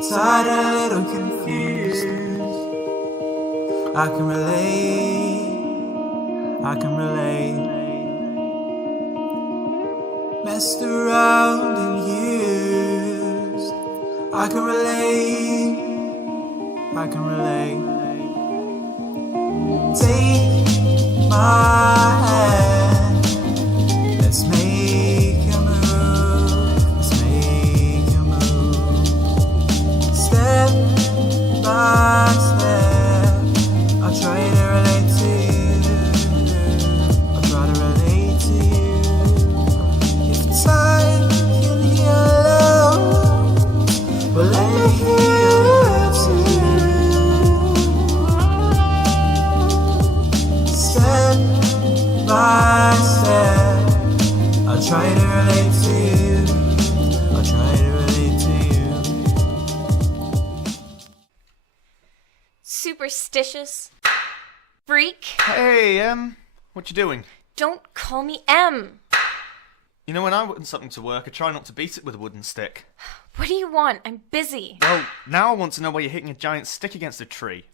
Tired and a little confused. I can relate. Messed around and used. I can relate. Take my hand. Let's make a move. Step by step, I'll try to relate to you. If time can heal love, well, let me heal you too. Step by step, I'll try to relate to you. Superstitious freak. Hey, what you doing? Don't call me M. You know, when I want something to work, I try not to beat it with a wooden stick. What do you want? I'm busy. Well, now I want to know why you're hitting a giant stick against a tree.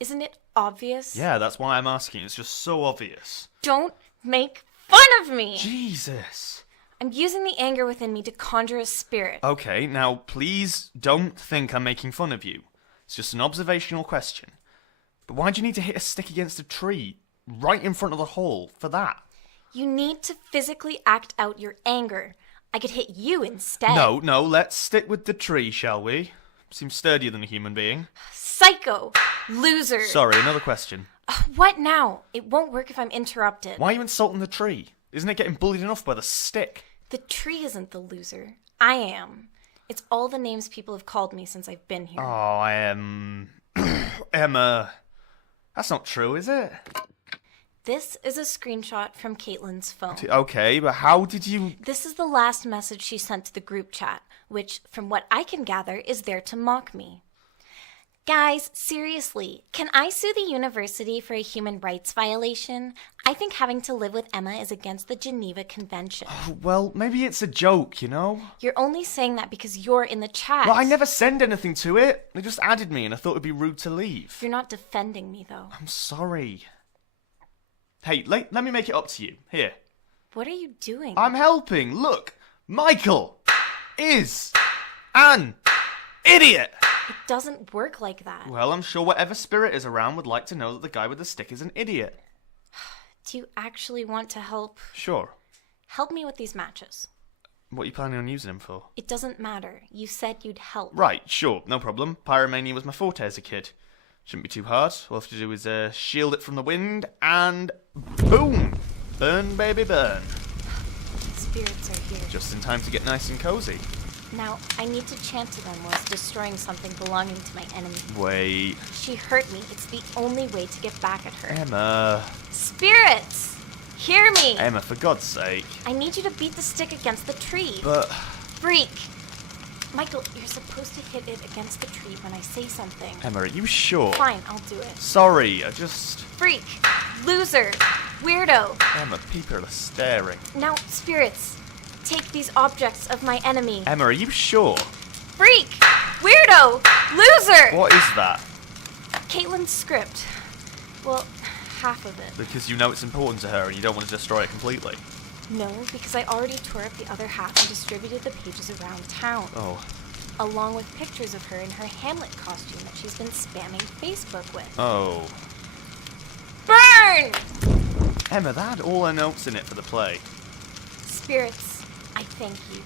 Isn't it obvious? Yeah, that's why I'm asking. It's just so obvious. Don't make fun of me! Jesus. I'm using the anger within me to conjure a spirit. Okay, now please don't think I'm making fun of you. It's just an observational question. But why do you need to hit a stick against a tree right in front of the hole for that? You need to physically act out your anger. I could hit you instead. No, let's stick with the tree, shall we? Seems sturdier than a human being. Psycho! Loser! Sorry, another question. What now? It won't work if I'm interrupted. Why are you insulting the tree? Isn't it getting bullied enough by the stick? The tree isn't the loser. I am. It's all the names people have called me since I've been here. Oh, I am... Emma... That's not true, is it? This is a screenshot from Caitlin's phone. Okay, but how did you... This is the last message she sent to the group chat, which, from what I can gather, is there to mock me. Guys, seriously, can I sue the university for a human rights violation? I think having to live with Emma is against the Geneva Convention. Well, maybe it's a joke, you know? You're only saying that because you're in the chat. Well, I never send anything to it. They just added me and I thought it'd be rude to leave. You're not defending me, though. I'm sorry. Hey, let me make it up to you. Here. What are you doing? I'm helping. Look, Michael is an idiot. It doesn't work like that. Well, I'm sure whatever spirit is around would like to know that the guy with the stick is an idiot. Do you actually want to help? Sure. Help me with these matches. What are you planning on using him for? It doesn't matter. You said you'd help. Right, sure, no problem. Pyromania was my forte as a kid. Shouldn't be too hard. All I have to do is shield it from the wind and boom! Burn, baby, burn. Spirits are here. Just in time to get nice and cozy. Now, I need to chant to them whilst destroying something belonging to my enemy. Wait. She hurt me. It's the only way to get back at her. Emma. Spirits! Hear me! Emma, for God's sake. I need you to beat the stick against the tree. But... Freak! Michael, you're supposed to hit it against the tree when I say something. Emma, are you sure? Fine, I'll do it. Sorry, I just... Freak! Loser! Weirdo! Emma, people are staring. Now, spirits, take these objects of my enemy. Emma, are you sure? Freak! Weirdo! Loser! What is that? Caitlin's script. Well, half of it. Because you know it's important to her and you don't want to destroy it completely. No, because I already tore up the other half and distributed the pages around town. Oh. Along with pictures of her in her Hamlet costume that she's been spamming Facebook with. Oh. Burn! Emma, that had all her notes in it for the play. Spirits, I thank you.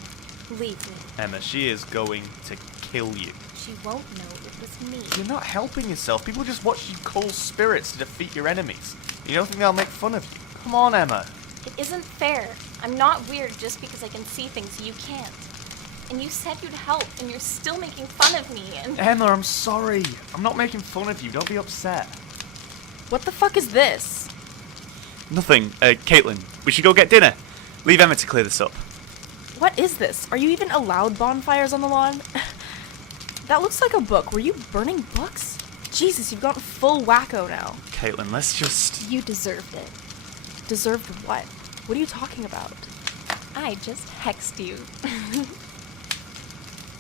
Leave me. Emma, she is going to kill you. She won't know it was me. You're not helping yourself. People just watch you call spirits to defeat your enemies. You don't think they'll make fun of you? Come on, Emma. It isn't fair. I'm not weird just because I can see things you can't. And you said you'd help, and you're still making fun of me, and... Emma, I'm sorry. I'm not making fun of you. Don't be upset. What the fuck is this? Nothing. Caitlin, we should go get dinner. Leave Emma to clear this up. What is this? Are you even allowed bonfires on the lawn? That looks like a book. Were you burning books? Jesus, you've gone full wacko now. Caitlin, let's just... You deserved it. Deserved what? What are you talking about? I just hexed you.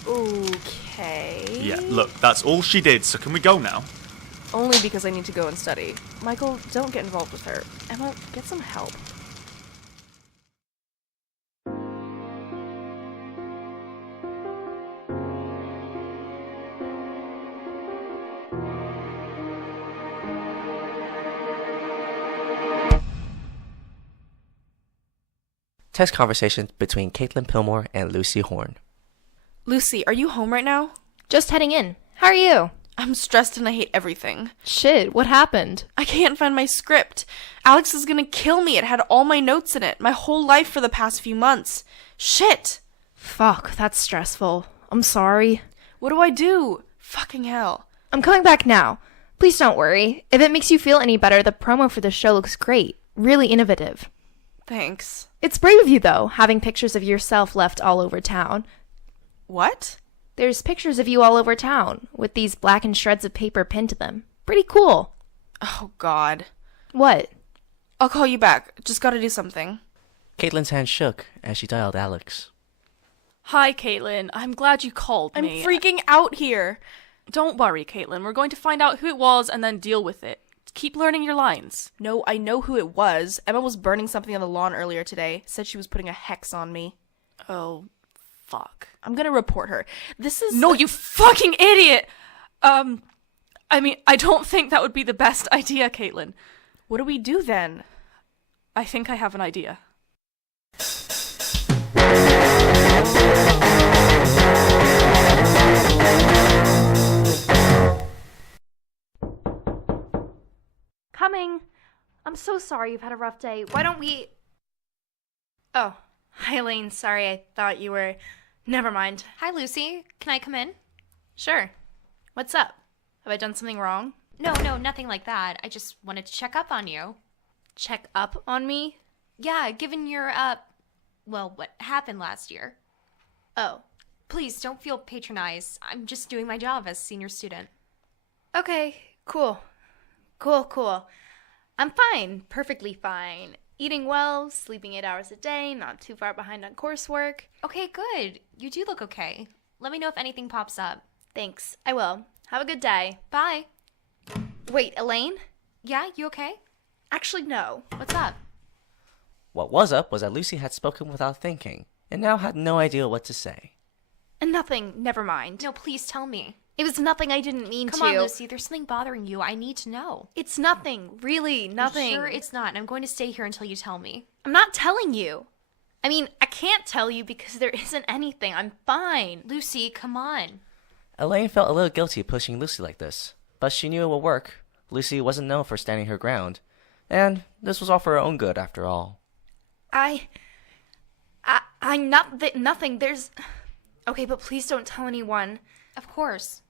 Okay. Okay. Yeah, look, that's all she did, so can we go now? Only because I need to go and study. Michael, don't get involved with her. Emma, get some help. Text conversation between Caitlin Pilmour and Lucy Horn. Lucy, are you home right now? Just heading in. How are you? I'm stressed and I hate everything. Shit, what happened? I can't find my script. Alex is gonna kill me. It had all my notes in it. My whole life for the past few months. Shit! Fuck, that's stressful. I'm sorry. What do I do? Fucking hell. I'm coming back now. Please don't worry. If it makes you feel any better, the promo for the show looks great. Really innovative. Thanks. It's brave of you, though, having pictures of yourself left all over town. What? There's pictures of you all over town, with these blackened shreds of paper pinned to them. Pretty cool. Oh, God. What? I'll call you back. Just gotta do something. Caitlin's hand shook as she dialed Alex. Hi, Caitlin. I'm glad you called I'm me. freaking out here. Don't worry, Caitlin. We're going to find out who it was and then deal with it. Keep learning your lines. No, I know who it was. Emma was burning something on the lawn earlier today. Said she was putting a hex on me. Oh, fuck. I'm gonna report her. This is... No, you fucking idiot! I mean, I don't think that would be the best idea, Caitlin. What do we do then? I think I have an idea. Coming. I'm so sorry you've had a rough day. Why don't we... Oh, hi Elaine. Sorry, I thought you were... Never mind. Hi, Lucy. Can I come in? Sure. What's up? Have I done something wrong? No, nothing like that. I just wanted to check up on you. Check up on me? Yeah, given your, well, what happened last year. Oh. Please, don't feel patronized. I'm just doing my job as senior student. Okay, cool. Cool. I'm fine. Perfectly fine. Eating well, sleeping 8 hours a day, not too far behind on coursework. Okay, good. You do look okay. Let me know if anything pops up. Thanks. I will. Have a good day. Bye. Wait, Elaine? Yeah, you okay? Actually, no. What's up? What was up was that Lucy had spoken without thinking, and now had no idea what to say. Nothing. Never mind. No, please tell me. It was nothing. I didn't mean to. Come on, Lucy. There's something bothering you. I need to know. It's nothing. Really, nothing. Sure, it's not. I'm going to stay here until you tell me. I'm not telling you. I mean, I can't tell you because there isn't anything. I'm fine. Lucy, come on. Elaine felt a little guilty pushing Lucy like this, but she knew it would work. Lucy wasn't known for standing her ground, and this was all for her own good after all. Nothing. There's... Okay, but please don't tell anyone. Of course.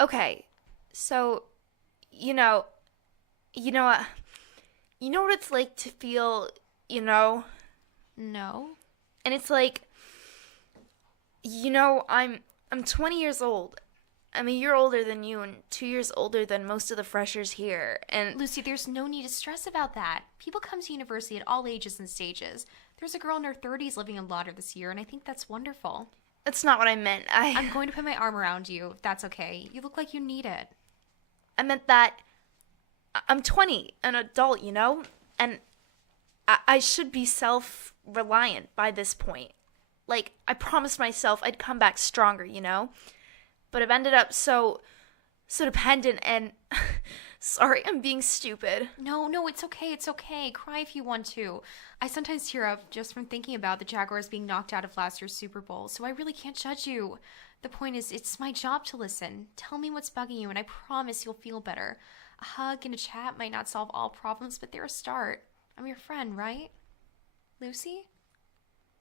Okay, so, you know what it's like to feel, No. and it's like, I'm 20 years old. I'm a year older than you and 2 years older than most of the freshers here, and... Lucy, there's no need to stress about that. People come to university at all ages and stages. There's a girl in her 30s living in Lauder this year, and I think that's wonderful. That's not what I meant. I'm going to put my arm around you, if that's okay. You look like you need it. I meant that I'm 20, an adult, and I should be self-reliant by this point. Like, I promised myself I'd come back stronger, But I've ended up so dependent and... Sorry, I'm being stupid. No, it's okay. Cry if you want to. I sometimes tear up just from thinking about the Jaguars being knocked out of last year's Super Bowl, so I really can't judge you. The point is, it's my job to listen. Tell me what's bugging you, and I promise you'll feel better. A hug and a chat might not solve all problems, but they're a start. I'm your friend, right? Lucy?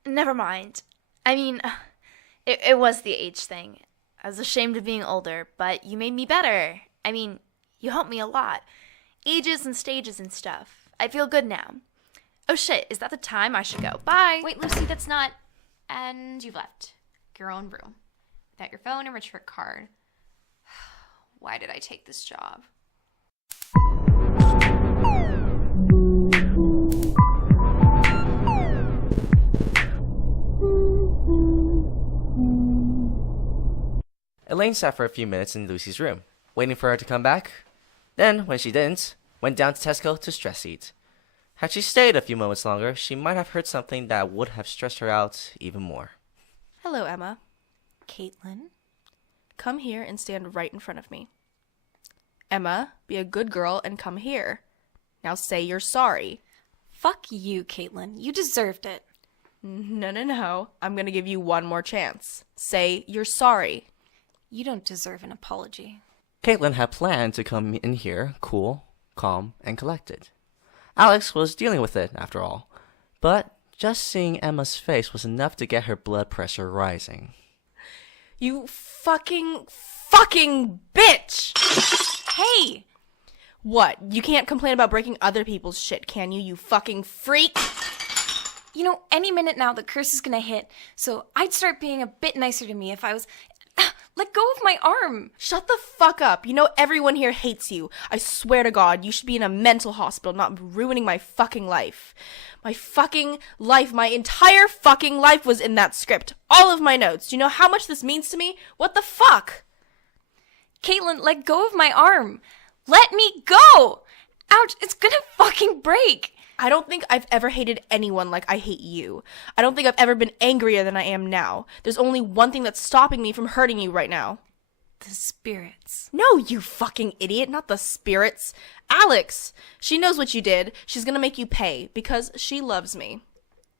Never mind. I mean, it was the age thing. I was ashamed of being older, but you made me better. I mean, you helped me a lot. Ages and stages and stuff. I feel good now. Oh shit, is that the time? I should go. Bye! Wait, Lucy, that's not... And you've left. Your own room. Without your phone or a trick card. Why did I take this job? Elaine sat for a few minutes in Lucy's room, waiting for her to come back. Then, when she didn't, went down to Tesco to stress eat. Had she stayed a few moments longer, she might have heard something that would have stressed her out even more. Hello, Emma. Caitlin? Come here and stand right in front of me. Emma, be a good girl and come here. Now say you're sorry. Fuck you, Caitlin. You deserved it. No. I'm gonna give you one more chance. Say you're sorry. You don't deserve an apology. Caitlin had planned to come in here cool, calm, and collected. Alex was dealing with it, after all. But just seeing Emma's face was enough to get her blood pressure rising. You fucking bitch! Hey! What? You can't complain about breaking other people's shit, can you fucking freak? You know, any minute now the curse is gonna hit, so I'd start being a bit nicer to me if I was... Let go of my arm! Shut the fuck up. You know everyone here hates you. I swear to God, you should be in a mental hospital, not ruining my fucking life. My fucking life, my entire fucking life was in that script. All of my notes. Do you know how much this means to me? What the fuck? Caitlin, let go of my arm! Let me go! Ouch, it's gonna fucking break! I don't think I've ever hated anyone like I hate you. I don't think I've ever been angrier than I am now. There's only one thing that's stopping me from hurting you right now. The spirits. No, you fucking idiot, not the spirits. Alex! She knows what you did. She's gonna make you pay, because she loves me.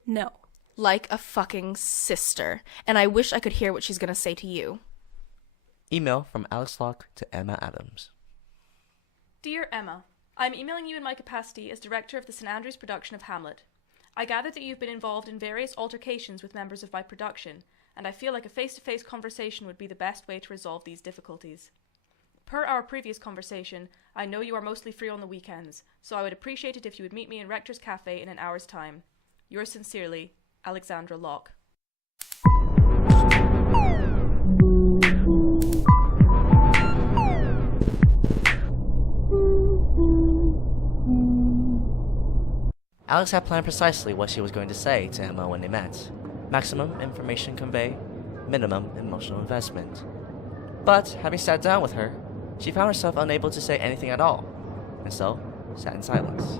No. Like a fucking sister. And I wish I could hear what she's gonna say to you. Email from Alex Locke to Emma Adams. Dear Emma, I'm emailing you in my capacity as director of the St. Andrews production of Hamlet. I gather that you've been involved in various altercations with members of my production, and I feel like a face-to-face conversation would be the best way to resolve these difficulties. Per our previous conversation, I know you are mostly free on the weekends, so I would appreciate it if you would meet me in Rector's Cafe in an hour's time. Yours sincerely, Alexandra Locke. Alex had planned precisely what she was going to say to Emma when they met. Maximum information convey, minimum emotional investment. But, having sat down with her, she found herself unable to say anything at all, and so sat in silence.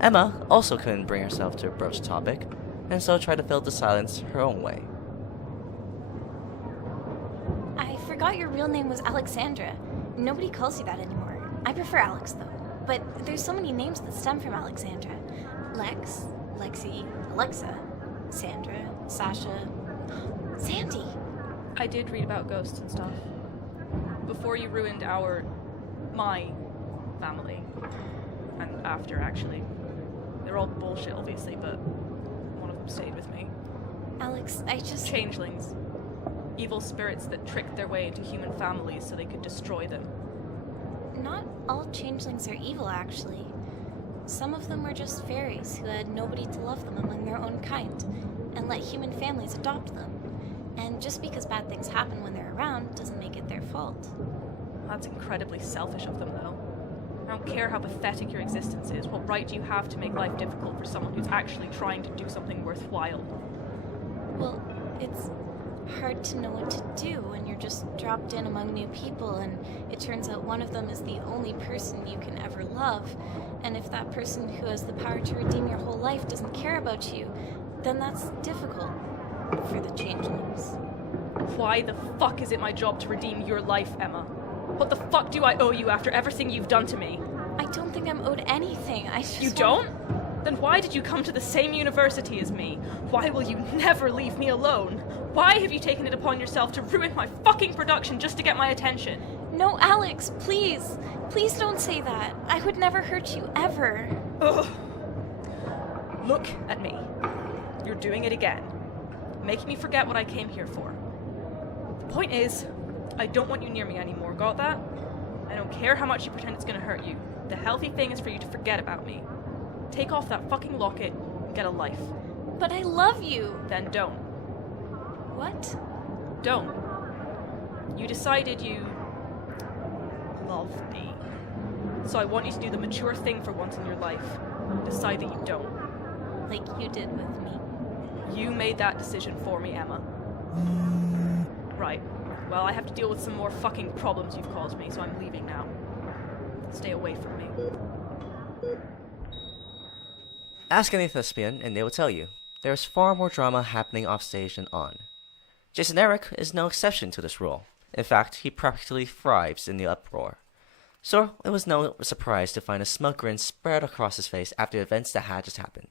Emma also couldn't bring herself to broach the topic, and so tried to fill the silence her own way. I forgot your real name was Alexandra. Nobody calls you that anymore. I prefer Alex, though. But there's so many names that stem from Alexandra. Lex, Lexi, Alexa, Sandra, Sasha, Sandy. I did read about ghosts and stuff. Before you ruined my family. And after, actually. They're all bullshit, obviously, but one of them stayed with me. Alex, I just... Changelings. Evil spirits that tricked their way into human families so they could destroy them. Not all changelings are evil, actually. Some of them were just fairies who had nobody to love them among their own kind, and let human families adopt them. And just because bad things happen when they're around doesn't make it their fault. That's incredibly selfish of them, though. I don't care how pathetic your existence is. What right do you have to make life difficult for someone who's actually trying to do something worthwhile? Well, it's hard to know what to do when you're just dropped in among new people, and it turns out one of them is the only person you can ever love. And if that person who has the power to redeem your whole life doesn't care about you, then that's difficult for the changelings. Why the fuck is it my job to redeem your life, Emma? What the fuck do I owe you after everything you've done to me? I don't think I'm owed anything. I just You don't? Then why did you come to the same university as me? Why will you never leave me alone? Why have you taken it upon yourself to ruin my fucking production just to get my attention? No, Alex, please. Please don't say that. I would never hurt you, ever. Ugh. Look at me. You're doing it again. Making me forget what I came here for. The point is, I don't want you near me anymore, got that? I don't care how much you pretend it's gonna hurt you. The healthy thing is for you to forget about me. Take off that fucking locket and get a life. But I love you. Then don't. What? Don't. You decided you love me. So I want you to do the mature thing for once in your life. Decide that you don't. Like you did with me. You made that decision for me, Emma. Right. Well, I have to deal with some more fucking problems you've caused me, so I'm leaving now. Stay away from me. Ask any thespian and they will tell you, there is far more drama happening offstage than on. Jason Eric is no exception to this rule. In fact, he practically thrives in the uproar. So it was no surprise to find a smug grin spread across his face after the events that had just happened.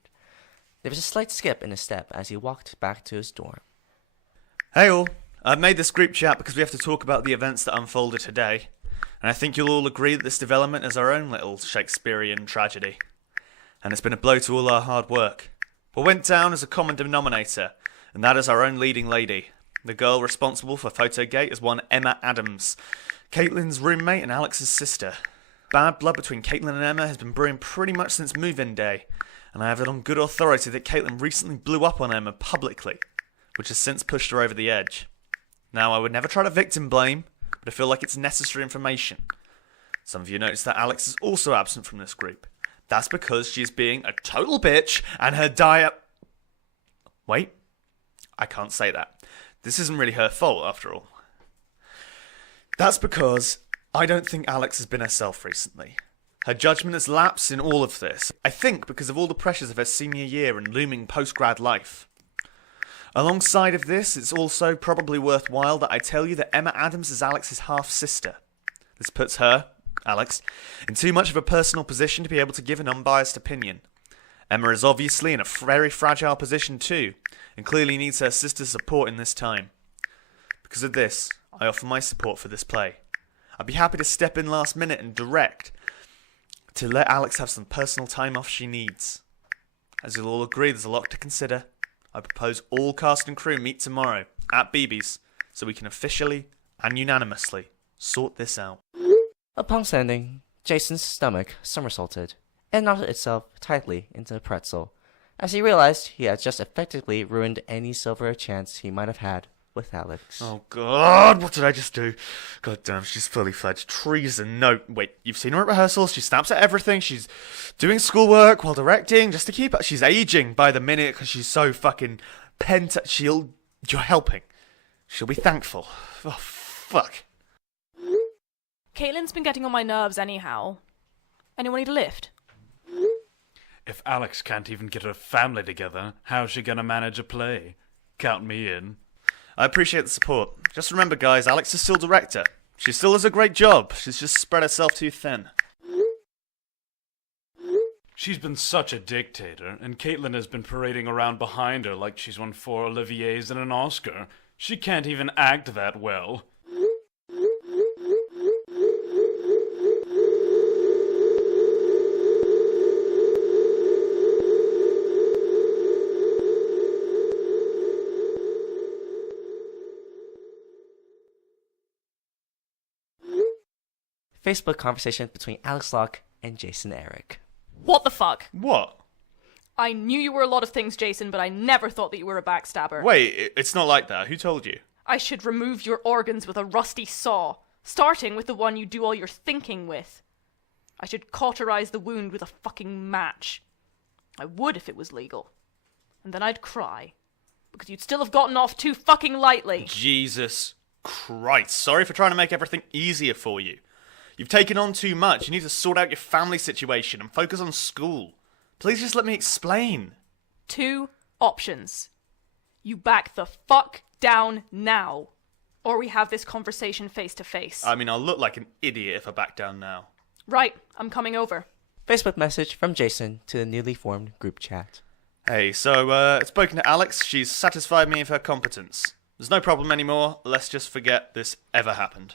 There was a slight skip in his step as he walked back to his dorm. Hey all, I've made this group chat because we have to talk about the events that unfolded today. And I think you'll all agree that this development is our own little Shakespearean tragedy. And it's been a blow to all our hard work. What went down is a common denominator, and that is our own leading lady. The girl responsible for Photogate is one Emma Adams, Caitlin's roommate and Alex's sister. Bad blood between Caitlin and Emma has been brewing pretty much since move-in day, and I have it on good authority that Caitlin recently blew up on Emma publicly, which has since pushed her over the edge. Now, I would never try to victim blame, but I feel like it's necessary information. Some of you noticed that Alex is also absent from this group. That's because she is being a total bitch and her diet... Wait, I can't say that. This isn't really her fault, after all. That's because I don't think Alex has been herself recently. Her judgment has lapsed in all of this. I think because of all the pressures of her senior year and looming post-grad life. Alongside of this, it's also probably worthwhile that I tell you that Emma Adams is Alex's half-sister. This puts her, Alex, in too much of a personal position to be able to give an unbiased opinion. Emma is obviously in a very fragile position too, and clearly needs her sister's support in this time. Because of this, I offer my support for this play. I'd be happy to step in last minute and direct, to let Alex have some personal time off she needs. As you'll all agree, there's a lot to consider. I propose all cast and crew meet tomorrow at BB's so we can officially and unanimously sort this out. Upon standing, Jason's stomach somersaulted and knotted itself tightly into a pretzel as he realized he had just effectively ruined any silver chance he might have had with Alex. Oh god, what did I just do? God damn, she's fully fledged treason. No, wait, you've seen her at rehearsals, she snaps at everything, she's doing schoolwork while directing just to keep up. She's aging by the minute because she's so fucking you're helping. She'll be thankful. Oh, fuck. Caitlin's been getting on my nerves anyhow. Anyone need a lift? If Alex can't even get her family together, how's she gonna manage a play? Count me in. I appreciate the support. Just remember, guys, Alex is still director. She still does a great job. She's just spread herself too thin. She's been such a dictator, and Caitlin has been parading around behind her like she's won 4 Oliviers and an Oscar. She can't even act that well. Facebook conversation between Alex Locke and Jason Eric. What the fuck? What? I knew you were a lot of things, Jason, but I never thought that you were a backstabber. Wait, it's not like that. Who told you? I should remove your organs with a rusty saw, starting with the one you do all your thinking with. I should cauterize the wound with a fucking match. I would if it was legal. And then I'd cry. Because you'd still have gotten off too fucking lightly. Jesus Christ. Sorry for trying to make everything easier for you. You've taken on too much. You need to sort out your family situation and focus on school. Please just let me explain. 2 options. You back the fuck down now. Or we have this conversation face to face. I mean, I'll look like an idiot if I back down now. Right, I'm coming over. Facebook message from Jason to the newly formed group chat. Hey, so, I've spoken to Alex. She's satisfied me of her competence. There's no problem anymore. Let's just forget this ever happened.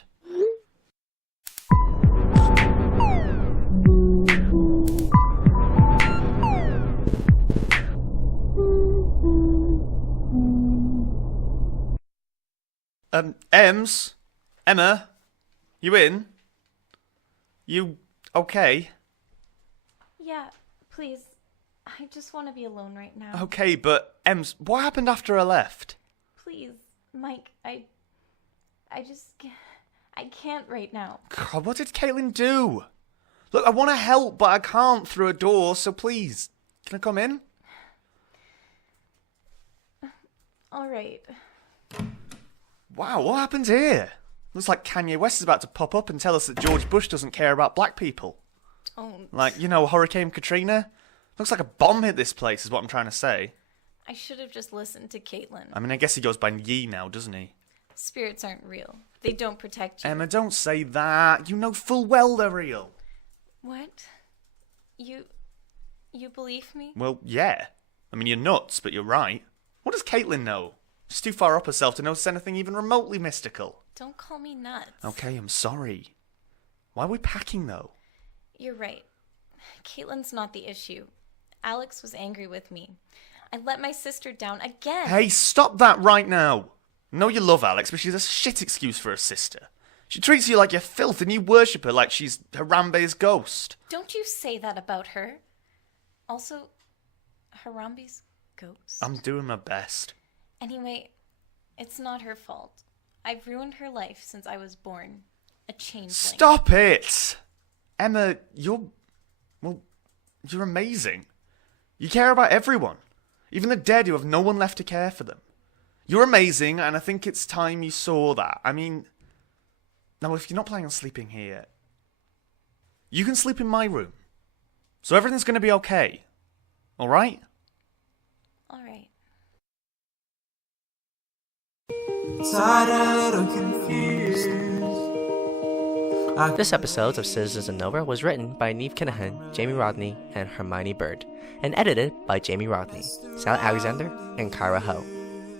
Emma, you in? You okay? Yeah, please. I just want to be alone right now. Okay, but what happened after I left? Please, Mike, I can't right now. God, what did Caitlin do? Look, I want to help, but I can't through a door, so please, can I come in? All right. Wow, what happened here? Looks like Kanye West is about to pop up and tell us that George Bush doesn't care about black people. Oh. Like, Hurricane Katrina? Looks like a bomb hit this place, is what I'm trying to say. I should have just listened to Caitlin. I mean, I guess he goes by Yi now, doesn't he? Spirits aren't real. They don't protect you. Emma, don't say that. You know full well they're real. What? You believe me? Well, yeah. I mean, you're nuts, but you're right. What does Caitlin know? She's too far up herself to notice anything even remotely mystical. Don't call me nuts. Okay, I'm sorry. Why are we packing, though? You're right. Caitlin's not the issue. Alex was angry with me. I let my sister down again. Hey, stop that right now. I know you love Alex, but she's a shit excuse for her sister. She treats you like you're filth and you worship her like she's Harambe's ghost. Don't you say that about her. Also, Harambe's ghost? I'm doing my best. Anyway, it's not her fault. I've ruined her life since I was born. A changeling. Stop it! Emma, you're amazing. You care about everyone. Even the dead who have no one left to care for them. You're amazing, and I think it's time you saw that. I mean, now if you're not planning on sleeping here, you can sleep in my room. So everything's going to be okay. Alright? Alright. Tired and a little confused. This episode of Citizens of Nova was written by Neve Kinahan, Jamie Rodney, and Hermione Bird, and edited by Jamie Rodney, Sal Alexander, and Kyra Ho.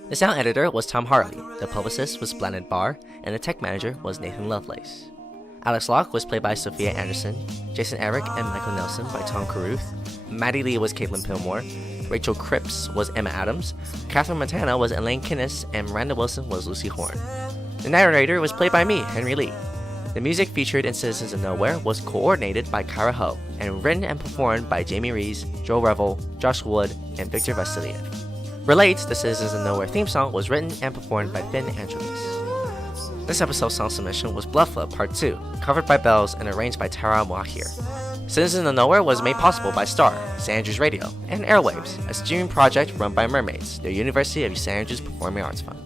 The sound editor was Tom Harley, the publicist was Blánaid Barr, and the tech manager was Nathan Lovelace. Alex Locke was played by Sophia Anderson, Jason Eric and Michael Nelson by Tom Caruth, Maddie Lee was Caitlin Pilmour, Rachel Cripps was Emma Adams, Catherine Montana was Elaine Kinnis, and Miranda Wilson was Lucy Horn. The narrator was played by me, Henry Lee. The music featured in Citizens of Nowhere was coordinated by Kyra Ho and written and performed by Jamie Rees, Joe Revel, Josh Wood, and Victor Vasiliev. Relate, the Citizens of Nowhere theme song was written and performed by Finn Angelis. This episode's song submission was Bloodflood Part 2, covered by Bells and arranged by Tahra Mohajir. Citizens of Nowhere was made possible by Star, St. Andrews Radio, and Airwaves, a streaming project run by Mermaids, the University of St. Andrews Performing Arts Fund.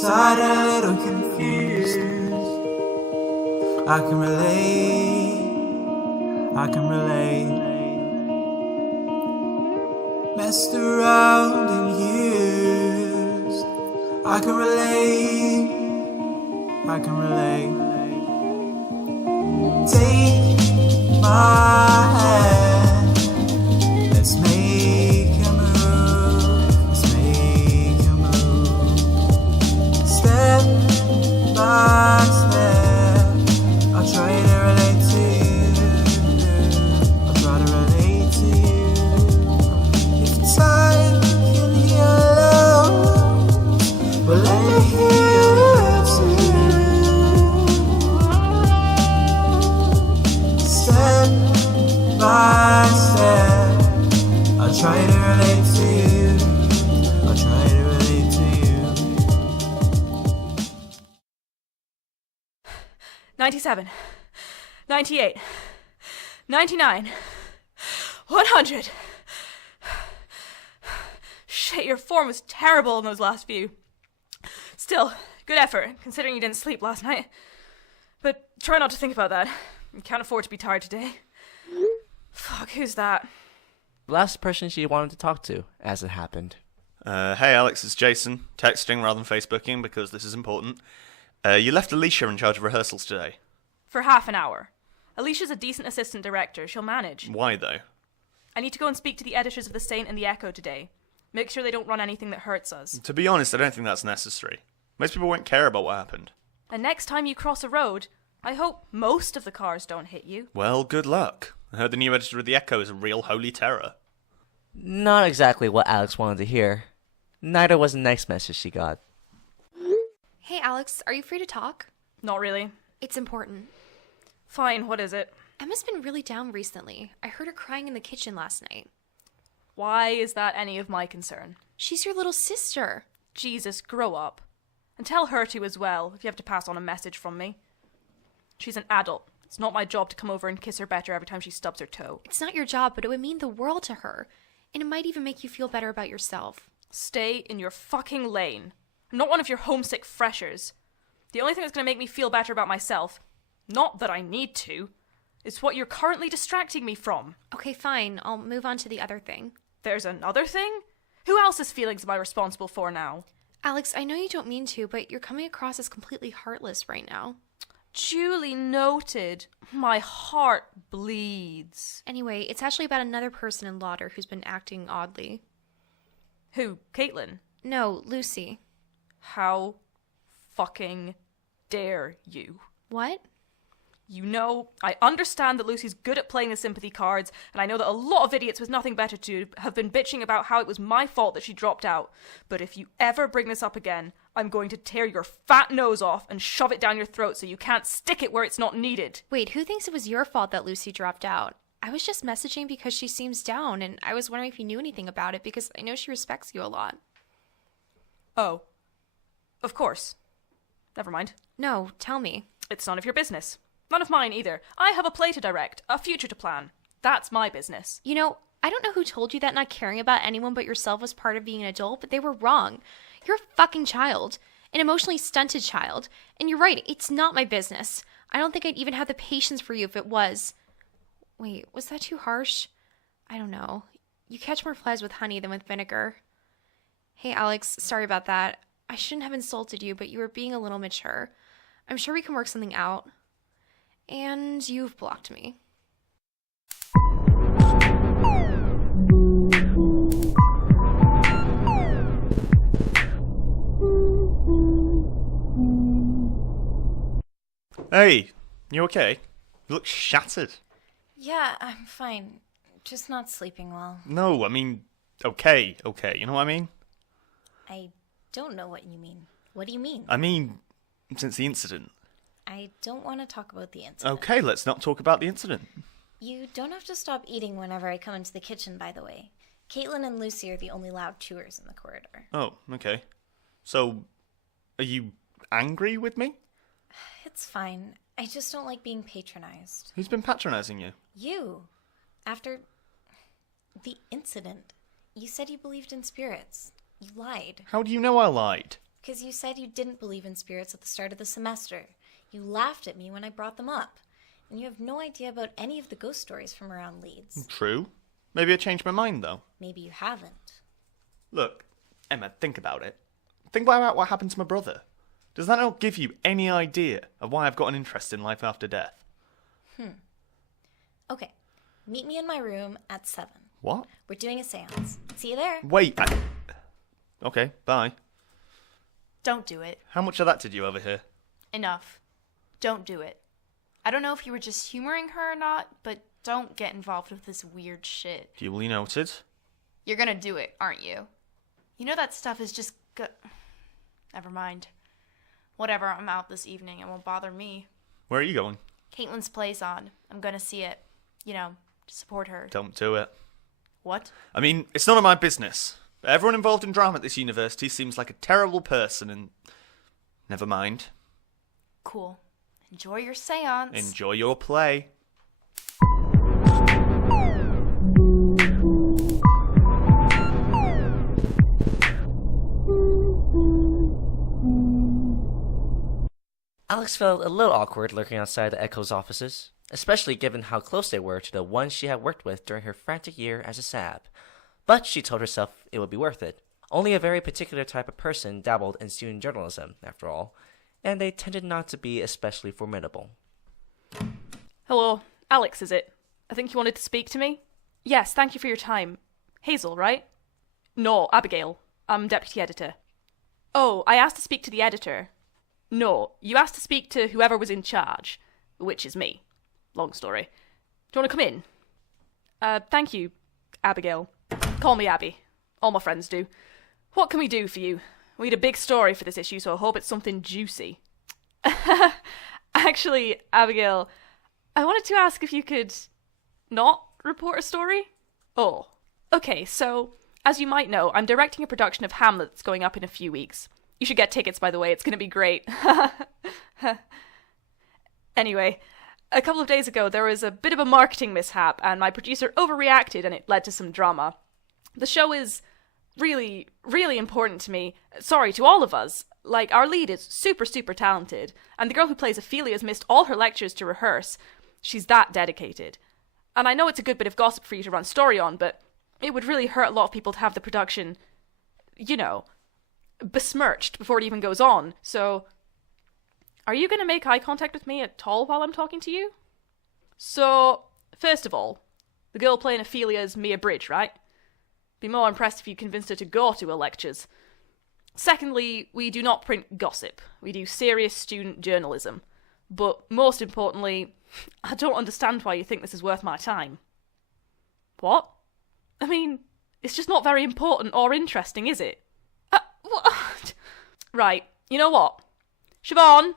Tired and a little confused. I can relate. Messed around and used. I can relate. Take my hand. Let's make a move. Step by step, I'll try to relate to you. If time can heal love, well, let me heal you too. Step by step, I'll try to relate to you. 97, 98, 99, 100. Shit, your form was terrible in those last few. Still, good effort, considering you didn't sleep last night. But try not to think about that. You can't afford to be tired today. Fuck, who's that? The last person she wanted to talk to, as it happened. Hey Alex, it's Jason. Texting rather than Facebooking because this is important. You left Alicia in charge of rehearsals today. For half an hour. Alicia's a decent assistant director. She'll manage. Why, though? I need to go and speak to the editors of The Saint and The Echo today. Make sure they don't run anything that hurts us. To be honest, I don't think that's necessary. Most people won't care about what happened. And next time you cross a road, I hope most of the cars don't hit you. Well, good luck. I heard the new editor of The Echo is a real holy terror. Not exactly what Alex wanted to hear. Neither was the next message she got. Hey, Alex, are you free to talk? Not really. It's important. Fine, what is it? Emma's been really down recently. I heard her crying in the kitchen last night. Why is that any of my concern? She's your little sister. Jesus, grow up. And tell her to as well, if you have to pass on a message from me. She's an adult. It's not my job to come over and kiss her better every time she stubs her toe. It's not your job, but it would mean the world to her. And it might even make you feel better about yourself. Stay in your fucking lane. I'm not one of your homesick freshers. The only thing that's going to make me feel better about myself, not that I need to, is what you're currently distracting me from. Okay, fine. I'll move on to the other thing. There's another thing? Who else's feelings am I responsible for now? Alex, I know you don't mean to, but you're coming across as completely heartless right now. Duly noted. My heart bleeds. Anyway, it's actually about another person in Lauder who's been acting oddly. Who? Caitlin? No, Lucy. How fucking dare you? What? You know, I understand that Lucy's good at playing the sympathy cards, and I know that a lot of idiots with nothing better to do have been bitching about how it was my fault that she dropped out. But if you ever bring this up again, I'm going to tear your fat nose off and shove it down your throat so you can't stick it where it's not needed. Wait, who thinks it was your fault that Lucy dropped out? I was just messaging because she seems down, and I was wondering if you knew anything about it because I know she respects you a lot. Oh. Of course. Never mind. No, tell me. It's none of your business. None of mine either. I have a play to direct, a future to plan. That's my business. You know, I don't know who told you that not caring about anyone but yourself was part of being an adult, but they were wrong. You're a fucking child. An emotionally stunted child. And you're right, it's not my business. I don't think I'd even have the patience for you if it was. Wait, was that too harsh? I don't know. You catch more flies with honey than with vinegar. Hey, Alex, sorry about that. I shouldn't have insulted you, but you were being a little mature. I'm sure we can work something out. And you've blocked me. Hey, you okay? You look shattered. Yeah, I'm fine. Just not sleeping well. No, I mean, okay, you know what I mean? I don't know what you mean. What do you mean? I mean, since the incident. I don't want to talk about the incident. Okay, let's not talk about the incident. You don't have to stop eating whenever I come into the kitchen, by the way. Caitlin and Lucy are the only loud chewers in the corridor. Oh, okay. So, are you angry with me? It's fine. I just don't like being patronized. Who's been patronizing you? You. After the incident, you said you believed in spirits. You lied. How do you know I lied? Because you said you didn't believe in spirits at the start of the semester. You laughed at me when I brought them up. And you have no idea about any of the ghost stories from around Leeds. True. Maybe I changed my mind, though. Maybe you haven't. Look, Emma, think about it. Think about what happened to my brother. Does that not give you any idea of why I've got an interest in life after death? Okay. Meet me in my room at 7. What? We're doing a seance. See you there. Wait, Okay, bye. Don't do it. How much of that did you overhear? Enough. Don't do it. I don't know if you were just humoring her or not, but don't get involved with this weird shit. Duly noted. You're gonna do it, aren't you? You know that stuff is just Never mind. Whatever, I'm out this evening. It won't bother me. Where are you going? Caitlin's play's on. I'm gonna see it. You know, to support her. Don't do it. What? I mean, it's none of my business. But everyone involved in drama at this university seems like a terrible person and... Never mind. Cool. Enjoy your seance. Enjoy your play. Alex felt a little awkward lurking outside the Echo's offices, especially given how close they were to the ones she had worked with during her frantic year as a SAB. But she told herself it would be worth it. Only a very particular type of person dabbled in student journalism, after all, and they tended not to be especially formidable. Hello, Alex, is it? I think you wanted to speak to me? Yes, thank you for your time. Hazel, right? No, Abigail. I'm deputy editor. Oh, I asked to speak to the editor. No, you asked to speak to whoever was in charge, which is me. Long story. Do you want to come in? Thank you, Abigail. Call me Abby. All my friends do. What can we do for you? We need a big story for this issue, so I hope it's something juicy. Actually, Abigail, I wanted to ask if you could not report a story? Oh. Okay, so, as you might know, I'm directing a production of Hamlet that's going up in a few weeks. You should get tickets, by the way. It's going to be great. Anyway, a couple of days ago, there was a bit of a marketing mishap, and my producer overreacted, and it led to some drama. The show is really, really important to me. Sorry, to all of us. Like, our lead is super, super talented, and the girl who plays Ophelia's missed all her lectures to rehearse. She's that dedicated. And I know it's a good bit of gossip for you to run story on, but it would really hurt a lot of people to have the production, you know, besmirched before it even goes on. So, are you going to make eye contact with me at all while I'm talking to you? So, first of all, the girl playing Ophelia is Mia Bridge, right? Be more impressed if you convinced her to go to her lectures. Secondly, we do not print gossip. We do serious student journalism. But most importantly, I don't understand why you think this is worth my time. What? I mean, it's just not very important or interesting, is it? What? Right, you know what? Siobhan?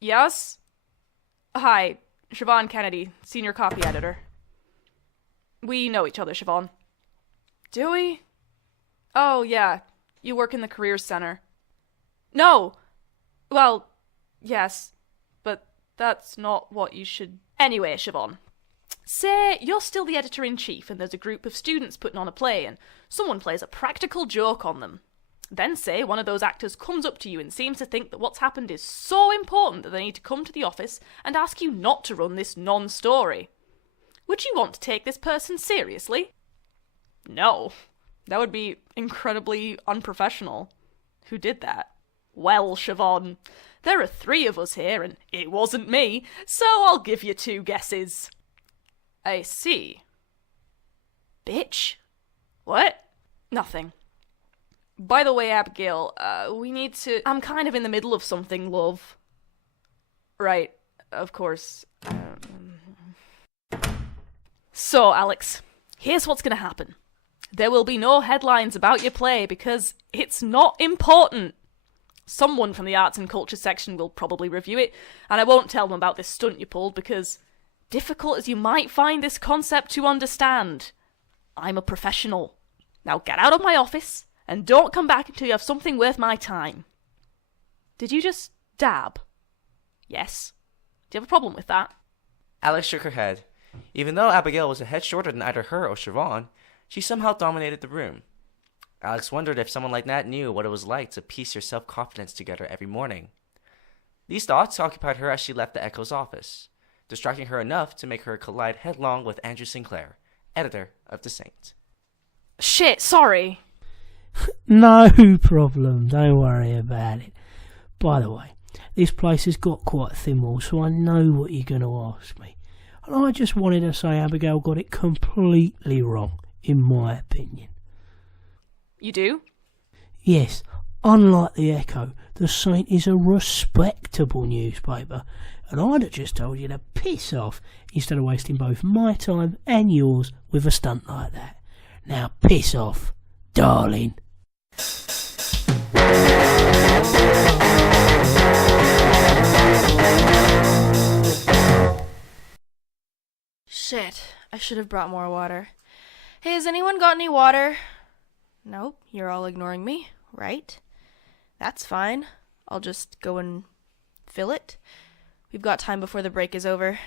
Yes? Hi, Siobhan Kennedy, senior copy editor. We know each other, Siobhan. Do we? Oh, yeah. You work in the Careers Center. No! Well, yes. But that's not what you should... Anyway, Siobhan. Say you're still the editor-in-chief and there's a group of students putting on a play and someone plays a practical joke on them. Then say one of those actors comes up to you and seems to think that what's happened is so important that they need to come to the office and ask you not to run this non-story. Would you want to take this person seriously? No. That would be incredibly unprofessional. Who did that? Well, Siobhan, there are 3 of us here and it wasn't me, so I'll give you 2 guesses. I see. Bitch? What? Nothing. By the way, Abigail, we need to... I'm kind of in the middle of something, love. Right, of course. So, Alex, here's what's gonna happen. There will be no headlines about your play because it's not important. Someone from the arts and culture section will probably review it, and I won't tell them about this stunt you pulled because, difficult as you might find this concept to understand, I'm a professional. Now get out of my office, and don't come back until you have something worth my time. Did you just dab? Yes. Do you have a problem with that? Alex shook her head. Even though Abigail was a head shorter than either her or Siobhan, she somehow dominated the room. Alex wondered if someone like that knew what it was like to piece your self-confidence together every morning. These thoughts occupied her as she left the Echo's office, distracting her enough to make her collide headlong with Andrew Sinclair, editor of The Saint. Shit, sorry. No problem, don't worry about it. By the way, this place has got quite a thin wall, so I know what you're going to ask me. And I just wanted to say Abigail got it completely wrong, in my opinion. You do? Yes, unlike the Echo, The Saint is a respectable newspaper, and I'd have just told you to piss off instead of wasting both my time and yours with a stunt like that. Now piss off, darling. Shit, I should have brought more water. Hey, has anyone got any water? Nope, you're all ignoring me, right? That's fine. I'll just go and fill it. We've got time before the break is over.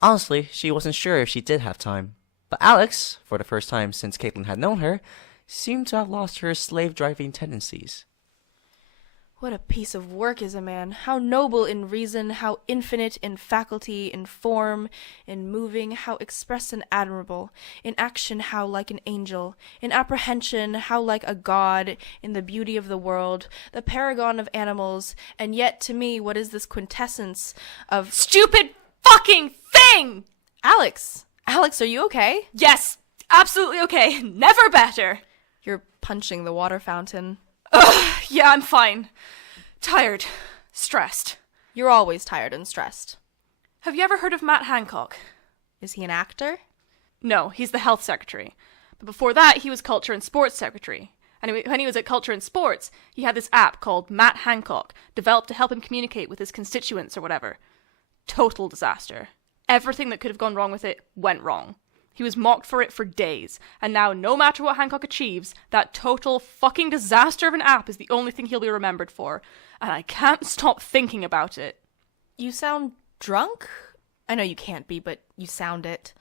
Honestly, she wasn't sure if she did have time. But Alex, for the first time since Caitlin had known her, seemed to have lost her slave-driving tendencies. What a piece of work is a man. How noble in reason, how infinite in faculty, in form, in moving, how express and admirable. In action, how like an angel. In apprehension, how like a god. In the beauty of the world, the paragon of animals. And yet, to me, what is this quintessence of... Stupid fucking thing! Alex! Alex, are you okay? Yes, absolutely okay. Never better. You're punching the water fountain. Ugh, yeah, I'm fine. Tired. Stressed. You're always tired and stressed. Have you ever heard of Matt Hancock? Is he an actor? No, he's the health secretary. But before that, he was culture and sports secretary. And when he was at Culture and Sports, he had this app called Matt Hancock, developed to help him communicate with his constituents or whatever. Total disaster. Everything that could have gone wrong with it went wrong. He was mocked for it for days, and now no matter what Hancock achieves, that total fucking disaster of an app is the only thing he'll be remembered for, and I can't stop thinking about it. You sound drunk? I know you can't be, but you sound it.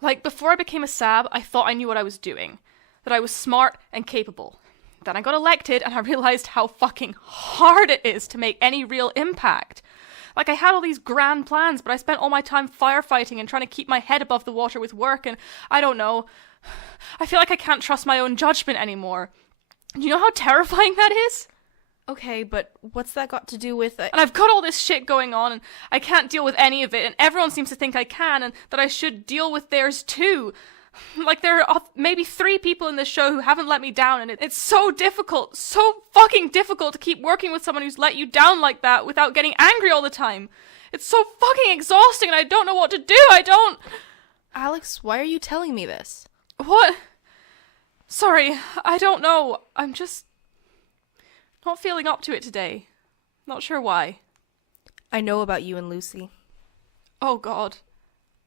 Like, before I became a SAB, I thought I knew what I was doing, that I was smart and capable. Then I got elected, and I realized how fucking hard it is to make any real impact. Like, I had all these grand plans, but I spent all my time firefighting and trying to keep my head above the water with work, and I don't know. I feel like I can't trust my own judgment anymore. Do you know how terrifying that is? Okay, but what's that got to do with it? And I've got all this shit going on, and I can't deal with any of it, and everyone seems to think I can, and that I should deal with theirs too. Like, there are maybe 3 people in this show who haven't let me down, and it's so difficult, so fucking difficult to keep working with someone who's let you down like that without getting angry all the time. It's so fucking exhausting, and I don't know what to do. Alex, why are you telling me this? What? Sorry, I don't know. I'm just not feeling up to it today. Not sure why. I know about you and Lucy. Oh, God.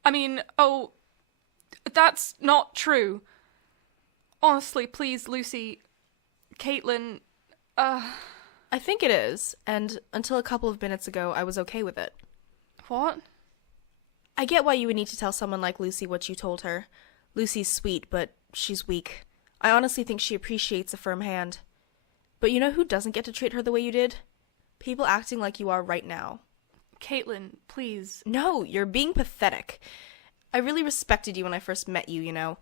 I mean, that's not true. Honestly, please, Lucy, Caitlin, I think it is, and until a couple of minutes ago, I was okay with it. What? I get why you would need to tell someone like Lucy what you told her. Lucy's sweet, but she's weak. I honestly think she appreciates a firm hand. But you know who doesn't get to treat her the way you did? People acting like you are right now. Caitlin, please. No, you're being pathetic. I really respected you when I first met you, you know.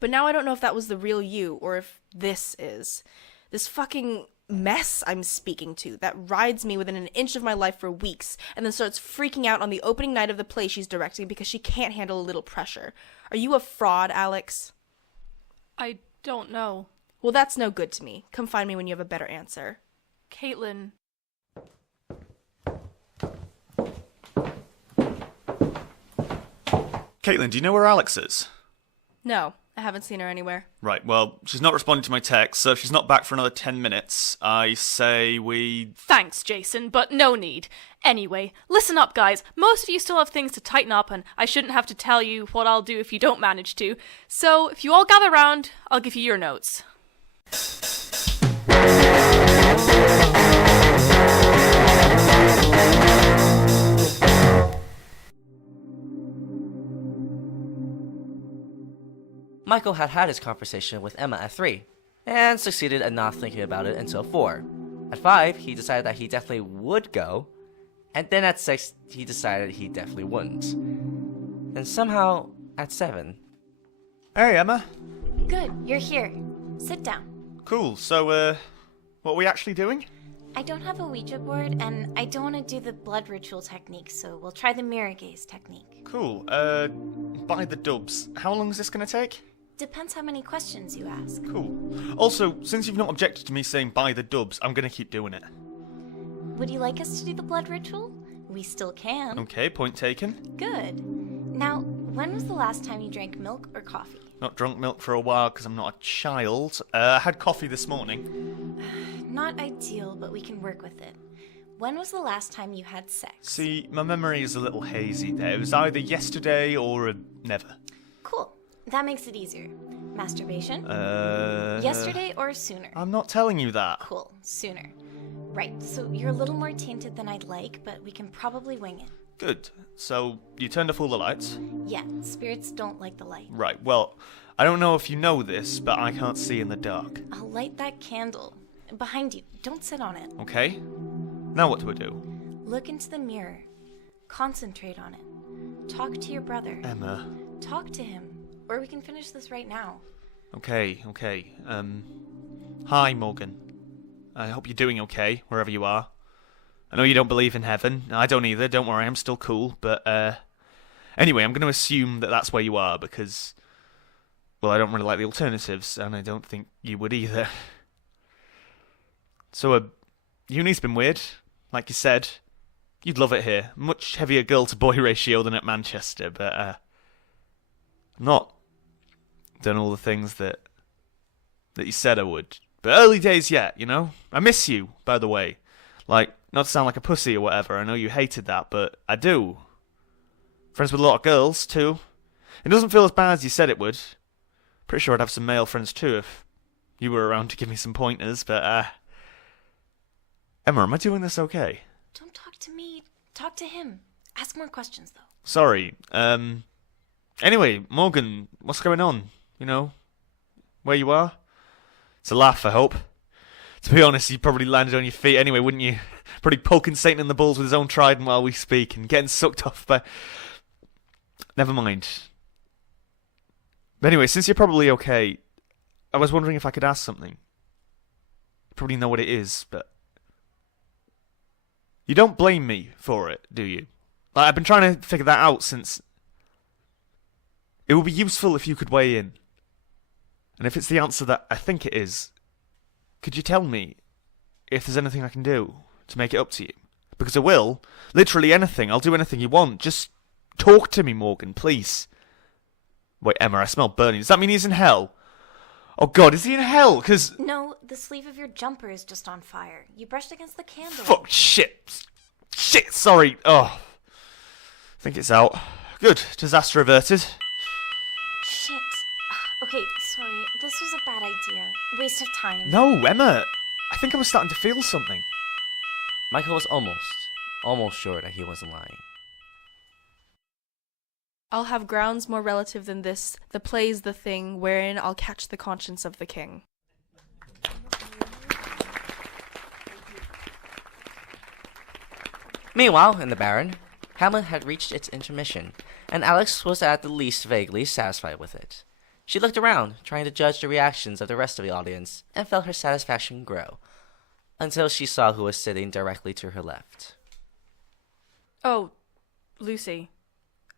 But now I don't know if that was the real you, or if this is. This fucking mess I'm speaking to, that rides me within an inch of my life for weeks, and then starts freaking out on the opening night of the play she's directing because she can't handle a little pressure. Are you a fraud, Alex? I don't know. Well, that's no good to me. Come find me when you have a better answer. Caitlin. Caitlin, do you know where Alex is? No, I haven't seen her anywhere. Right, well, she's not responding to my text, so if she's not back for another 10 minutes, I say we... Thanks, Jason, but no need. Anyway, listen up, guys. Most of you still have things to tighten up, and I shouldn't have to tell you what I'll do if you don't manage to. So, if you all gather round, I'll give you your notes. Michael had had his conversation with Emma at 3, and succeeded at not thinking about it until 4. At 5, he decided that he definitely would go, and then at 6, he decided he definitely wouldn't. And somehow, at 7... Hey, Emma. Good, you're here. Sit down. Cool, so, what are we actually doing? I don't have a Ouija board, and I don't want to do the blood ritual technique, so we'll try the mirror gaze technique. Cool, by the dubs, how long is this gonna take? Depends how many questions you ask. Cool. Also, since you've not objected to me saying by the dubs, I'm gonna keep doing it. Would you like us to do the blood ritual? We still can. Okay, point taken. Good. Now, when was the last time you drank milk or coffee? Not drunk milk for a while because I'm not a child. I had coffee this morning. Not ideal, but we can work with it. When was the last time you had sex? See, my memory is a little hazy there. It was either yesterday or never. Cool. That makes it easier. Masturbation? Yesterday or sooner? I'm not telling you that. Cool. Sooner. Right, so you're a little more tainted than I'd like, but we can probably wing it. Good. So, you turned off all the lights? Yeah, spirits don't like the light. Right, well, I don't know if you know this, but I can't see in the dark. I'll light that candle. Behind you. Don't sit on it. Okay? Now what do I do? Look into the mirror. Concentrate on it. Talk to your brother. Emma. Talk to him. Or we can finish this right now. Okay. Hi, Morgan. I hope you're doing okay, wherever you are. I know you don't believe in heaven. I don't either. Don't worry, I'm still cool. But, anyway, I'm going to assume that that's where you are because, well, I don't really like the alternatives, and I don't think you would either. So, uni's been weird, like you said. You'd love it here. Much heavier girl-to-boy ratio than at Manchester, but, I've not done all the things that you said I would. But early days yet, you know? I miss you, by the way. Like, not to sound like a pussy or whatever, I know you hated that, but I do. Friends with a lot of girls, too. It doesn't feel as bad as you said it would. Pretty sure I'd have some male friends, too, if you were around to give me some pointers, but, Emma, am I doing this okay? Don't talk to me. Talk to him. Ask more questions, though. Sorry. Anyway, Morgan, what's going on? You know, where you are? It's a laugh, I hope. To be honest, you probably landed on your feet anyway, wouldn't you? Probably poking Satan in the balls with his own trident while we speak and getting sucked off by... Never mind. But anyway, since you're probably okay, I was wondering if I could ask something. You probably know what it is, but... You don't blame me for it, do you? Like, I've been trying to figure that out since... It would be useful if you could weigh in. And if it's the answer that I think it is, could you tell me if there's anything I can do to make it up to you? Because I will. Literally anything. I'll do anything you want. Just talk to me, Morgan, please. Wait, Emma, I smell burning. Does that mean he's in hell? Oh God, is he in hell? Because... No, the sleeve of your jumper is just on fire. You brushed against the candle. Fuck, shit, sorry. Oh. I think it's out. Good, disaster averted. Shit. Okay, sorry. This was a bad idea. Waste of time. No, Emma. I think I was starting to feel something. Michael was almost sure that he wasn't lying. I'll have grounds more relative than this. The play's the thing, wherein I'll catch the conscience of the king. Meanwhile, in the Baron, Hamlet had reached its intermission, and Alex was at the least vaguely satisfied with it. She looked around, trying to judge the reactions of the rest of the audience, and felt her satisfaction grow, until she saw who was sitting directly to her left. Oh, Lucy.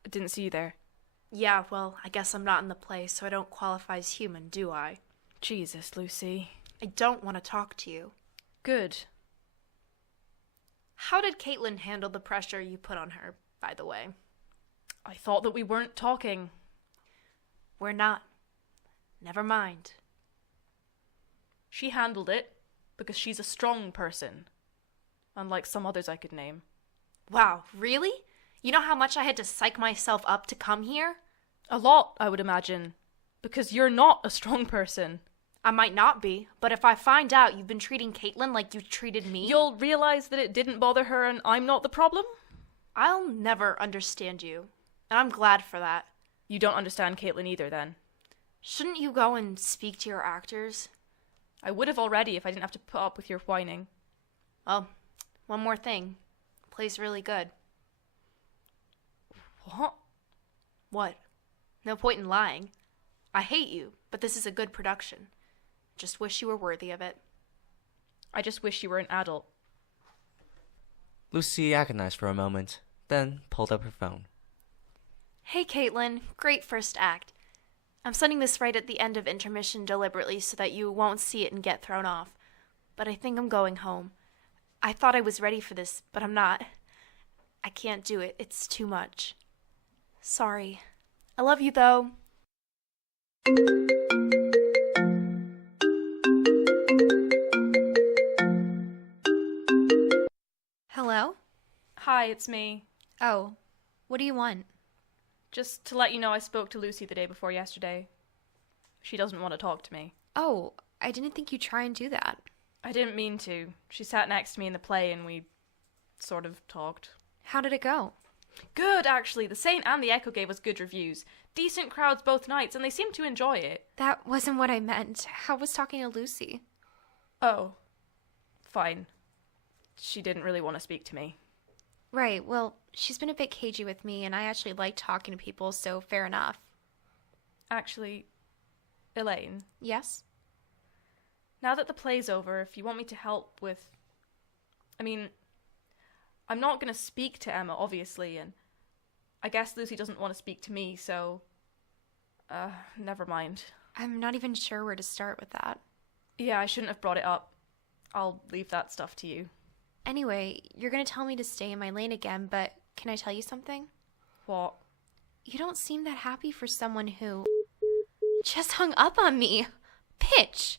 I didn't see you there. Yeah, well, I guess I'm not in the play, so I don't qualify as human, do I? Jesus, Lucy. I don't want to talk to you. Good. How did Caitlin handle the pressure you put on her, by the way? I thought that we weren't talking. We're not. Never mind. She handled it because she's a strong person, unlike some others I could name. Wow, really? You know how much I had to psych myself up to come here? A lot, I would imagine, because you're not a strong person. I might not be, but if I find out you've been treating Caitlin like you treated me... You'll realize that it didn't bother her and I'm not the problem? I'll never understand you, and I'm glad for that. You don't understand Caitlin either, then? Shouldn't you go and speak to your actors? I would have already if I didn't have to put up with your whining. Oh, one more thing. The play's really good. What? What? No point in lying. I hate you, but this is a good production. Just wish you were worthy of it. I just wish you were an adult. Lucy agonized for a moment, then pulled up her phone. Hey, Caitlin. Great first act. I'm sending this right at the end of intermission deliberately so that you won't see it and get thrown off. But I think I'm going home. I thought I was ready for this, but I'm not. I can't do it. It's too much. Sorry. I love you, though. Hello? Hi, it's me. Oh, what do you want? Just to let you know I spoke to Lucy the day before yesterday. She doesn't want to talk to me. Oh, I didn't think you'd try and do that. I didn't mean to. She sat next to me in the play and we sort of talked. How did it go? Good, actually. The Saint and the Echo gave us good reviews. Decent crowds both nights, and they seemed to enjoy it. That wasn't what I meant. How was talking to Lucy? Oh. Fine. She didn't really want to speak to me. Right, well, she's been a bit cagey with me, and I actually like talking to people, so fair enough. Actually, Elaine. Yes? Now that the play's over, if you want me to help with... I mean, I'm not going to speak to Emma, obviously, and I guess Lucy doesn't want to speak to me, so... never mind. I'm not even sure where to start with that. Yeah, I shouldn't have brought it up. I'll leave that stuff to you. Anyway, you're gonna tell me to stay in my lane again, but can I tell you something? What? You don't seem that happy for someone who just hung up on me. Bitch!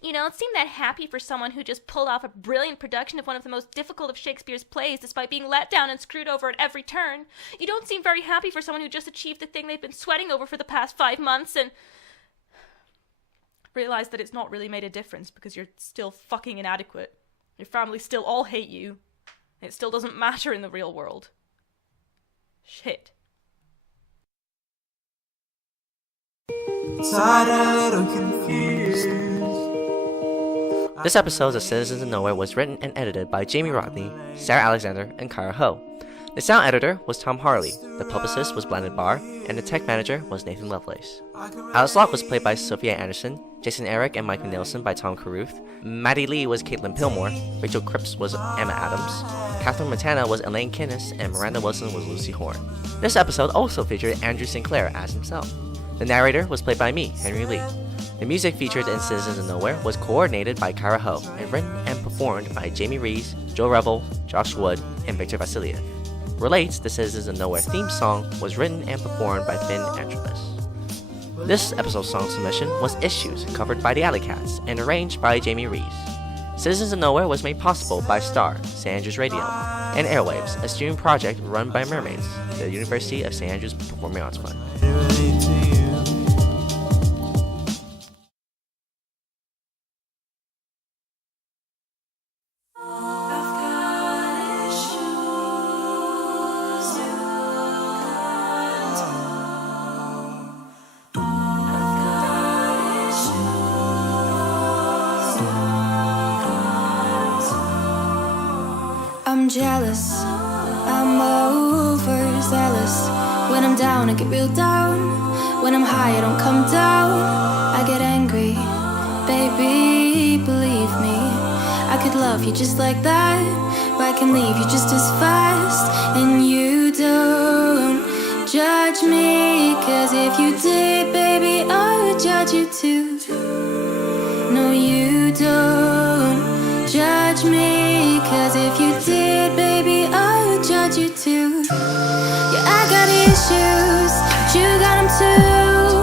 You don't seem that happy for someone who just pulled off a brilliant production of one of the most difficult of Shakespeare's plays despite being let down and screwed over at every turn. You don't seem very happy for someone who just achieved the thing they've been sweating over for the past 5 months and... realize that it's not really made a difference because you're still fucking inadequate. Your family still all hate you. It still doesn't matter in the real world. Shit. Tired and a little confused. This episode of Citizens of Nowhere was written and edited by Jamie Rodney, Sarah Alexander, and Kyra Ho. The sound editor was Tom Harley, the publicist was Blánaid Barr, and the tech manager was Nathan Lovelace. Alice Locke was played by Sophia Anderson, Jason Eric and Michael Nielsen by Tom Caruth, Maddie Lee was Caitlin Pilmour, Rachel Cripps was Emma Adams, Catherine Montana was Elaine Kinnis, and Miranda Wilson was Lucy Horn. This episode also featured Andrew Sinclair as himself. The narrator was played by me, Henry Lee. The music featured in Citizens of Nowhere was coordinated by Kyra Ho and written and performed by Jamie Rees, Joe Revel, Josh Wood, and Victor Vasiliev. Relates, the Citizens of Nowhere theme song was written and performed by Finn Antrobus. This episode's song submission was Issues, covered by the Alley Cats, and arranged by Jamie Rees. Citizens of Nowhere was made possible by STAR, St. Andrews Radio, and Airwaves, a student project run by Mermaids, the University of St. Andrews Performing Arts Fund. I'm jealous, I'm overzealous. When I'm down, I get real down. When I'm high, I don't come down. I get angry, baby, believe me. I could love you just like that, but I can leave you just as fast. And you don't judge me, 'cause if you did, baby, I would judge you too. No, you don't judge me, 'cause if you did, baby, I would judge you too. Yeah, issues, but you got them too.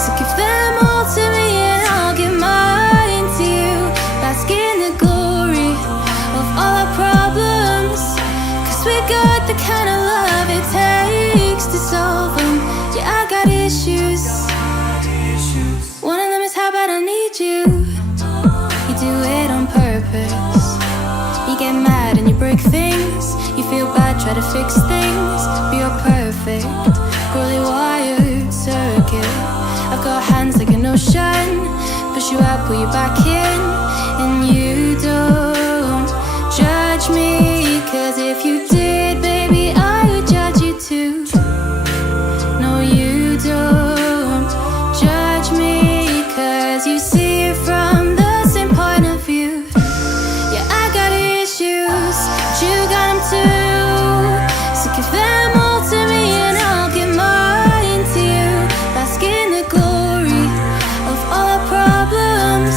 So give them all to me and I'll give mine to you. Bask in the glory of all our problems, 'cause we got the kind of love it takes to solve them. Yeah, I got issues. One of them is how bad I need you. You do it on purpose. You get mad and you break things. You feel bad, try to fix things, but you're perfect. Poorly wired circuit. I've got hands like an ocean. Push you out, pull you back in, and you don't judge me. 'Cause if you did, baby, I would judge you too. No, you don't judge me, 'cause you see it from the same point of view. Yeah, I got issues, but you got them too. So give them all to me and I'll give mine to you. Bask in the glory of all our problems,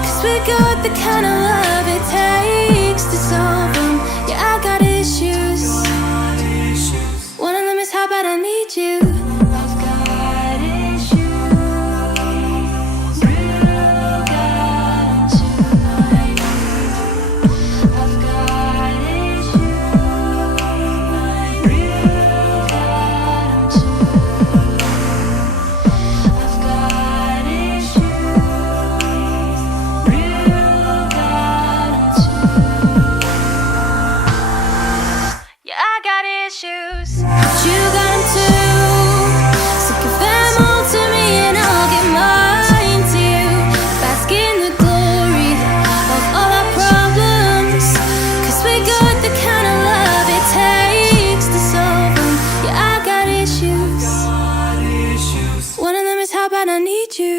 'cause we got the kind of love it takes to solve them. Yeah, I got issues. One of them is how bad I need you. I've got issues. Real got to like you. I've got issues. Real got to. I've got issues. Real got to. Yeah, I got issues. But you got them too. So give them all to me and I'll give mine to you. Bask in the glory of all our problems, 'cause we got the kind of love it takes to solve them. Yeah, I got issues. One of them is how bad I need you.